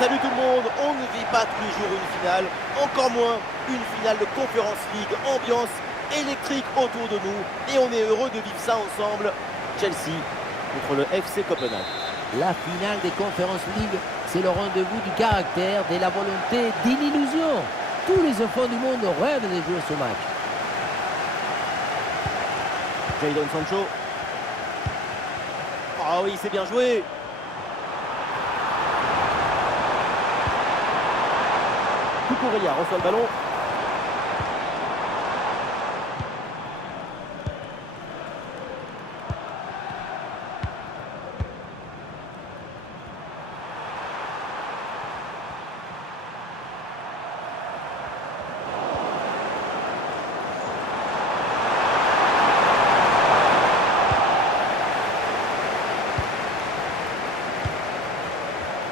Salut tout le monde, on ne vit pas tous les jours une finale, encore moins une finale de Conference League, ambiance électrique autour de nous et on est heureux de vivre ça ensemble. Chelsea contre le FC Copenhague. La finale des Conference League, c'est le rendez-vous du caractère, de la volonté, d'une illusion. Tous les enfants du monde rêvent de jouer ce match. Jadon Sancho. Ah oui, c'est bien joué. Cucurella reçoit le ballon.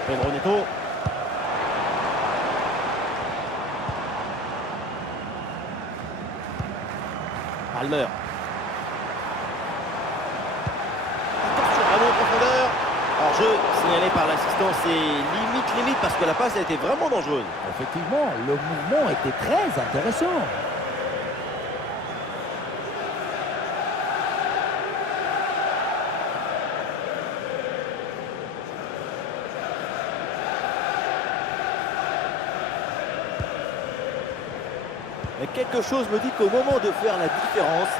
Pedro Neto. Palmer. Attention, ballon en profondeur. Alors jeu signalé par l'assistant, c'est limite parce que la passe a été vraiment dangereuse. Effectivement, le mouvement était très intéressant. Mais quelque chose me dit qu'au moment de faire la différence,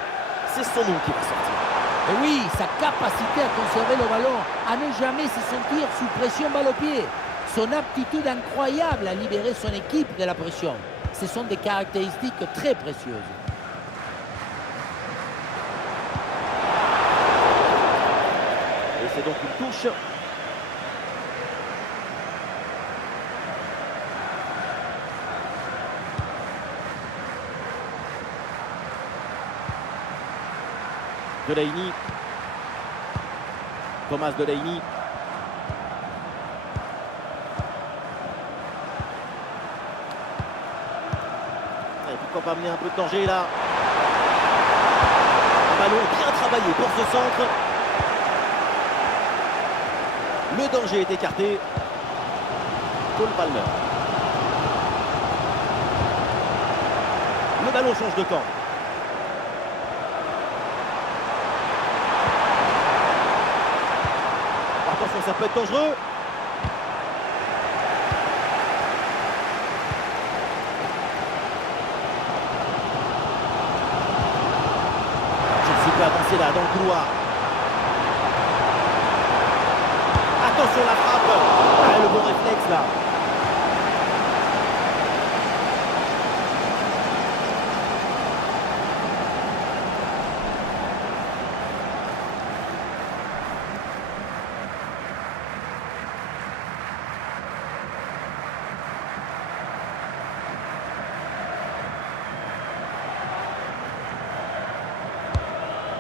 c'est son nom qui va sortir. Et oui, sa capacité à conserver le ballon, à ne jamais se sentir sous pression balle au pied. Son aptitude incroyable à libérer son équipe de la pression. Ce sont des caractéristiques très précieuses. Et c'est donc une touche. Delaney. Thomas Delaney. Et pourquoi pas amener un peu de danger là. Un ballon bien travaillé pour ce centre. Le danger est écarté. Cole Palmer. Le ballon change de camp. Attention, ça peut être dangereux. Chelsea peut avancer là dans le couloir. Attention la frappe. Ah, le bon réflexe là.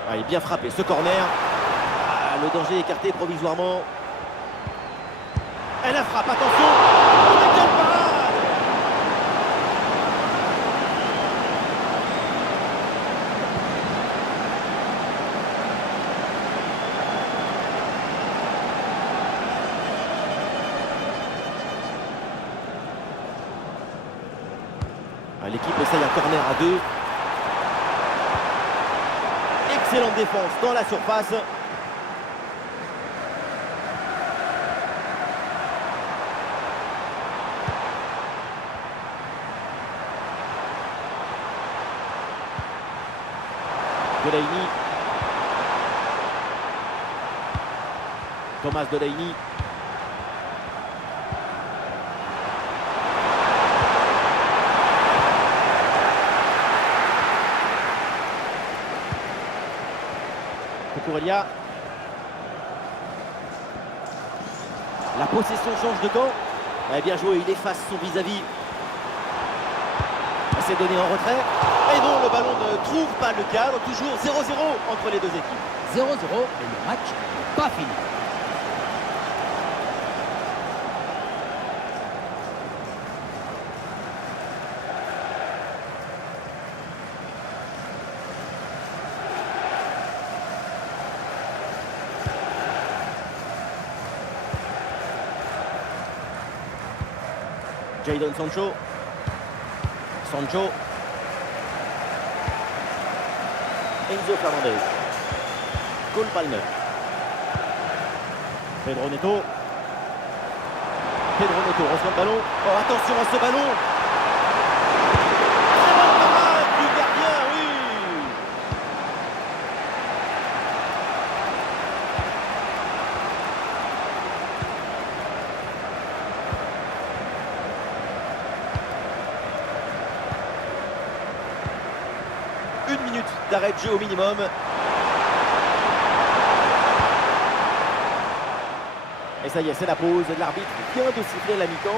Ah, il est bien frappé ce corner. Ah, le danger écarté provisoirement. Et la frappe, attention. Oh, quelle parade! Ah, l'équipe essaye un corner à deux. Excellente défense dans la surface. Delaney. Thomas Delaney. Cucurella. La possession change de camp. Eh bien joué, il efface son vis-à-vis. C'est donné en retrait. Et non, le ballon ne trouve pas le cadre. Toujours 0-0 entre les deux équipes. 0-0 et le match n'est pas fini. Jadon Sancho. Sancho. Enzo Fernandez. Cole Palmer. Pedro Neto. Pedro Neto reçoit le ballon. Oh, attention à ce ballon. Très bonne parade du gardien, oui. Une minute d'arrêt de jeu au minimum. Et ça y est, c'est la pause. L'arbitre vient de siffler la mi-temps.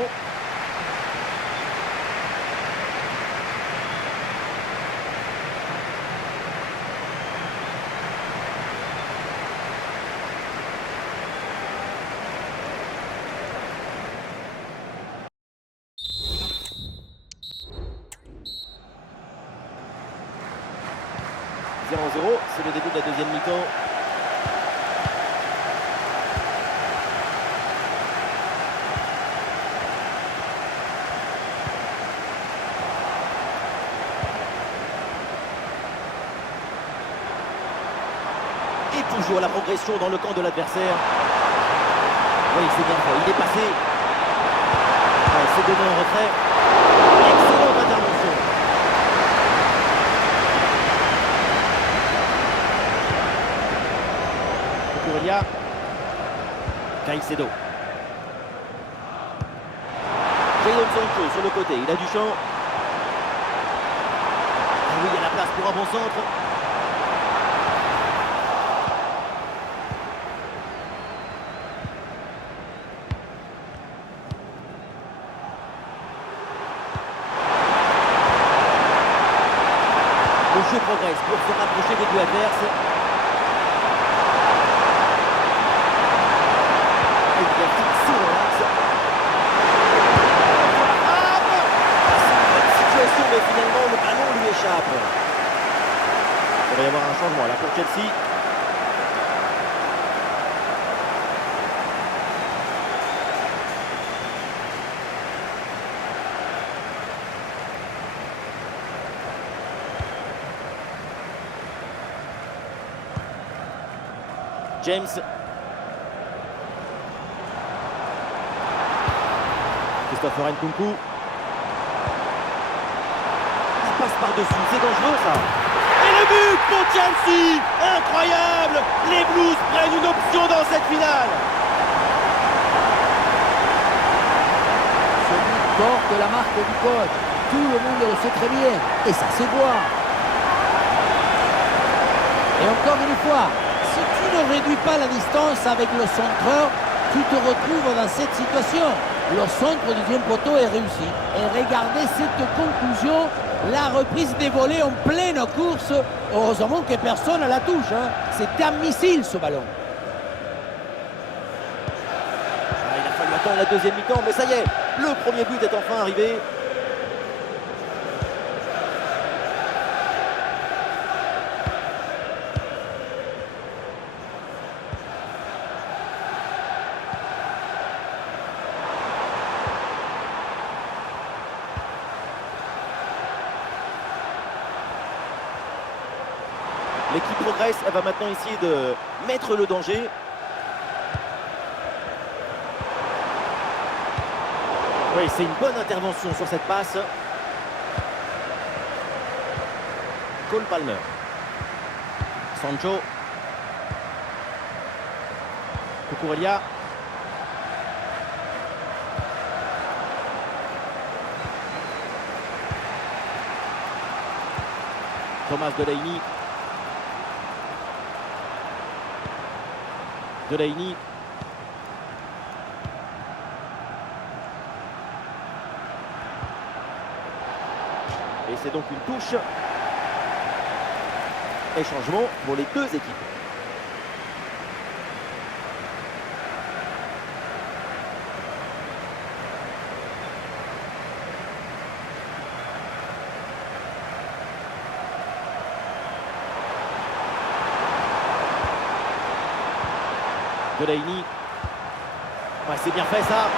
« 0-0 », c'est le début de la deuxième mi-temps. Et toujours la progression dans le camp de l'adversaire. Oui, c'est bien fait, il est passé. Ouais, c'est donné en retrait. Excellente intervention. Cucurella. Caicedo. Jadon Sancho sur le côté, il a du champ. Ah oui, il y a la place pour un bon centre. Le jeu progresse pour se rapprocher des buts adverses. Il vient fixer dans l'axe. C'est une bonne situation, mais finalement le ballon lui échappe. Il va y avoir un changement là pour Chelsea. James. Christopher Nkunku. Il passe par-dessus, c'est dangereux ça. Et le but pour Chelsea. Incroyable. Les Blues prennent une option dans cette finale. Ce but porte la marque du coach. Tout le monde le sait très bien. Et ça se voit. Et encore une fois, si tu ne réduis pas la distance avec le centreur, tu te retrouves dans cette situation. Le centre du deuxième poteau est réussi. Et regardez cette conclusion, la reprise des volets en pleine course. Heureusement que personne ne la touche. C'était un missile ce ballon. Il a fallu attendre la deuxième mi-temps, mais ça y est, le premier but est enfin arrivé. L'équipe progresse, elle va maintenant essayer de mettre le danger. Oui, c'est une bonne intervention sur cette passe. Cole Palmer. Sancho. Cucurella. Thomas Delaney. Delaney. Et c'est donc une touche. Et changement pour les deux équipes. Delaney. Ouais, c'est bien fait ça.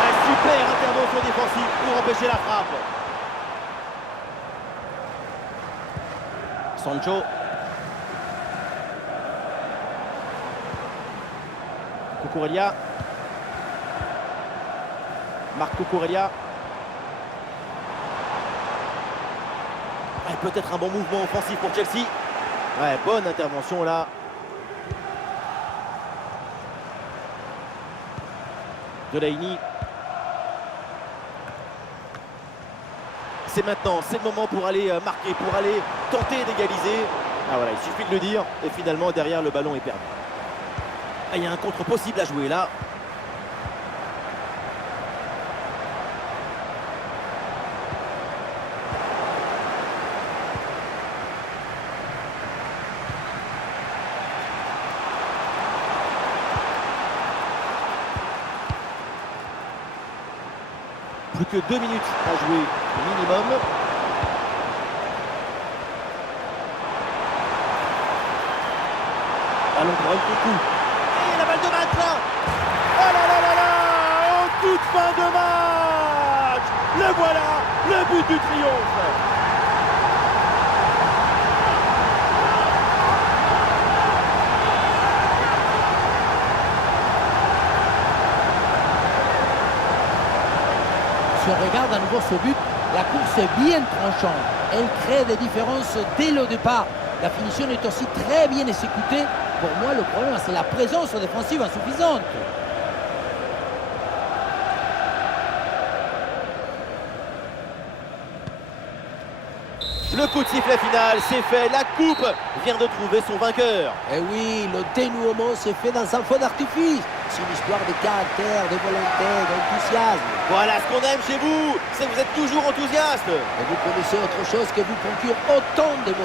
Ouais, super offensif pour empêcher la frappe. Sancho. Cucurella. Marc Cucurella. Ouais, peut-être un bon mouvement offensif pour Chelsea. Ouais, bonne intervention là. Delaney. C'est maintenant, c'est le moment pour aller marquer, pour aller tenter d'égaliser. Ah voilà, il suffit de le dire. Et finalement, derrière, le ballon est perdu. Ah, il y a un contre possible à jouer là. Plus que 2 minutes à jouer minimum. Ballon pour Nkunku. Et la balle de match là. Oh là là là là. En toute fin de match. Le voilà, le but du triomphe. Si on regarde à nouveau ce but, la course est bien tranchante. Elle crée des différences dès le départ. La finition est aussi très bien exécutée. Pour moi, le problème, c'est la présence défensive insuffisante. Le coup de sifflet final, c'est fait. La coupe vient de trouver son vainqueur. Et oui, le dénouement s'est fait dans un feu d'artifice. C'est une histoire de caractère, de volonté, d'enthousiasme. Voilà ce qu'on aime chez vous, c'est que vous êtes toujours enthousiaste. Et vous connaissez autre chose que vous procure autant d'émotions.